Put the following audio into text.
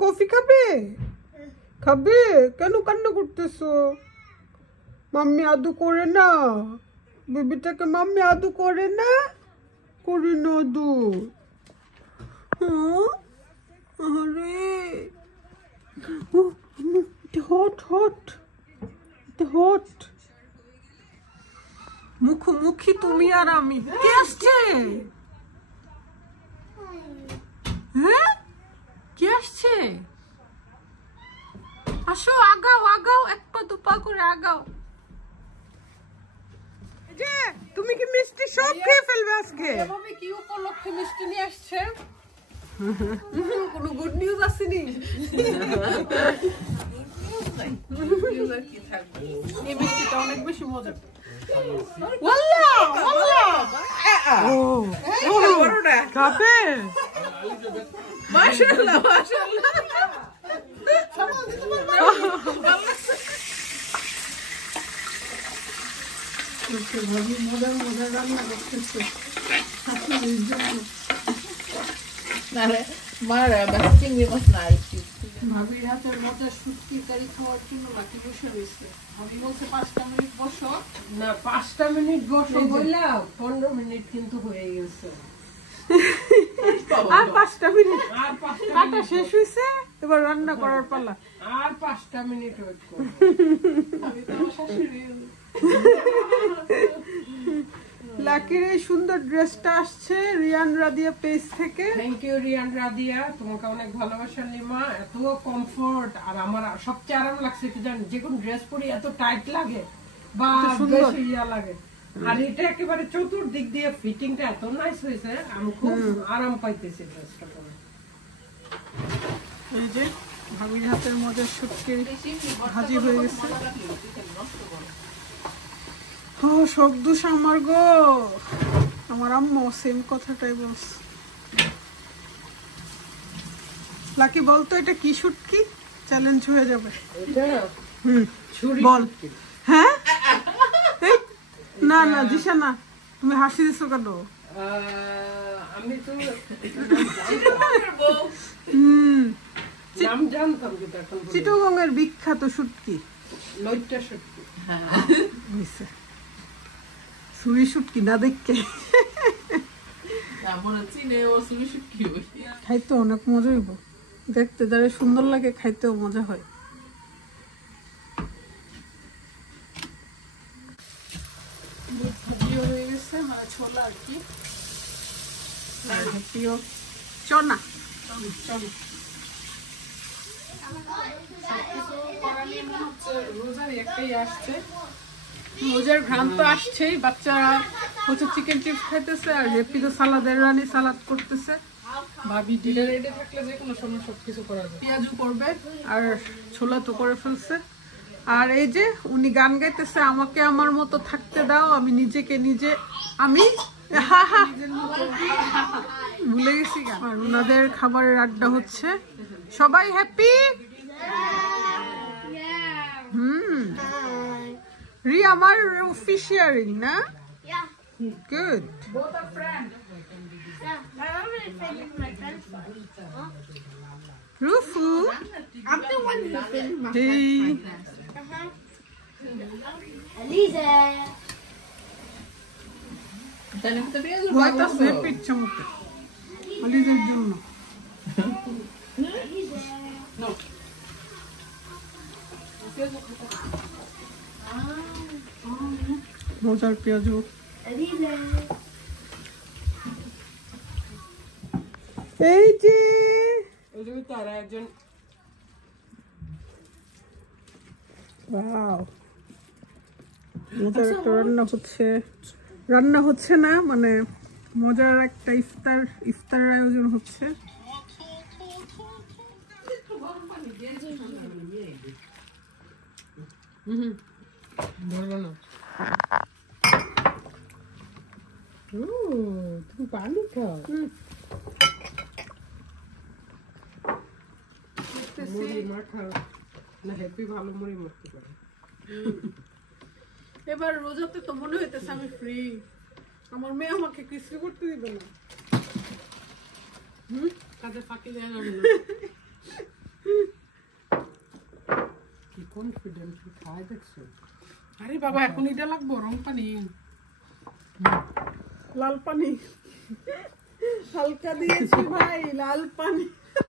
Coffee খাবে? খাবে? কেন কান্না করতেছো? মাম্মি আদু করে না? বেবিটাকে মাম্মি আদু করে না? করে না আদু? হ্যাঁ? আরে ও হট হট হট মুখোমুখি তুমি আর আমি। কে আসছে? হ্যাঁ, কে আসছে? আসো, আগাও আগাও, এক পা দুপা করে আগাও। যে তুমি কি মিষ্টি সব খেয়ে ফেলবে আজকে? এভাবে কি উপলক্ষে মিষ্টি নিয়ে আসছে? কোনো গুড নিউজ আসেনি? এই মিষ্টিটা অনেক বেশি মজার। ওয়াল্লাহ ওয়াল্লাহ ও বড়টা খাবে? মাশাআল্লাহ মাশাআল্লাহ। মজার মজার রান্না করতেছে। ভাবির হাতের মজার শুটকি কারি খাওয়ার জন্য বাকি বসে রয়েছে। আমি বলছে 5টা মিনিট বসো। না 5টা মিনিট বসো বললা 15 মিনিট কিন্তু হয়ে গেছে। আর 5টা মিনিট আর 5টা কাটা শেষ হয়েছে, এবার রান্না করার পালা। আর 5টা মিনিট ওয়েট করো। আমি তো আমার শাশুড়ি। লাকির এই সুন্দর ড্রেসটা আসছে রিয়ান রাদিয়া পেজ থেকে। থ্যাংক ইউ রিয়ান রাদিয়া, তোমাকে অনেক ভালোবাসা লিমা। এত কমফোর্ট আর আমার সবচেয়ে আরাম লাগছে কি জানি, যে কোন ড্রেস পরি এত টাইট লাগে বা বেশি ইয়া লাগে, আর এটা একেবারে চতুর্দিক দিয়ে ফিটিংটা এত নাইস হয়েছে, আমি খুব আরাম পাইতেছি ড্রেসটা পরে। এই যে ভাবির হাতের মজার শুটকি ভাজি হয়ে গেছে। ও শব্দুষ আমার গো, আমার আম্মু সেম কথাটাই বলছে। লাকি বলতো এটা কি শুটকি? চ্যালেঞ্জ হয়ে যাবে। বল। হ্যাঁ না না দিশা না, তুমি হাসি দিছো কেন? আমি তো নাম জানতাম কিন্তু এখন চিটাগংয়ের বিখ্যাত শুটকি লইট্টা শুটকি। ছুরি শুটকি না দেখে খাইতে অনেক মজা হইব, দেখতে যারা সুন্দর লাগে খাইতেও মজা হয়। হয়ে গেছে মানে ছোলা আর কি, চনা একটাই আসছে, রোজার ঘ্রাণ তো আসছেই। বাচ্চারা হচ্ছে চিকেন চিপস খাইতেছে আর হ্যাপি তো সালাদের রানী সালাদ করতেছে। ভাবি রেডি থাকলে যে কোনো সময় সবকিছু করা যায়। পেঁয়াজু করবে আর ছোলা তো করে ফেলছে। আর এই যে উনি গান গাইতেছে, আমাকে আমার মতো থাকতে দাও, আমি নিজেকে নিজে আমি ভুলে গেছি গান। আর ওনাদের খাবারের আড্ডা হচ্ছে, সবাই হ্যাপি। রি আমার অফিশিয়ালিং না? Good. Both are friends. Yeah. I already filmed with my friends. Rufu. I'm the one who filmed my Hey. friends. Elisa. What a snippet chamukte. Alizaর জন্য। No. মজার পেঁয়াজু। এই যে তারা একজন মজার একটা রান্না হচ্ছে না মানে মজার একটা ইফতারের আয়োজন হচ্ছে। তুমি পানি খাও। মুড়ি মাখা না, হ্যাপি ভালো মুড়ি মাখতে পারে। এবার রোজাতে তো মনে হইতেছে আমি ফ্রি, আমার মেয়ে আমাকে কিছু করতে দিবে না। কাজে ফাঁকি দেওয়া যাবে না। কনফিডেন্ট খায় দেখছো। আরে বাবা এখন এটা লাগবো রং পানি লাল পানি হালকা দিয়েছি ভাই লাল পানি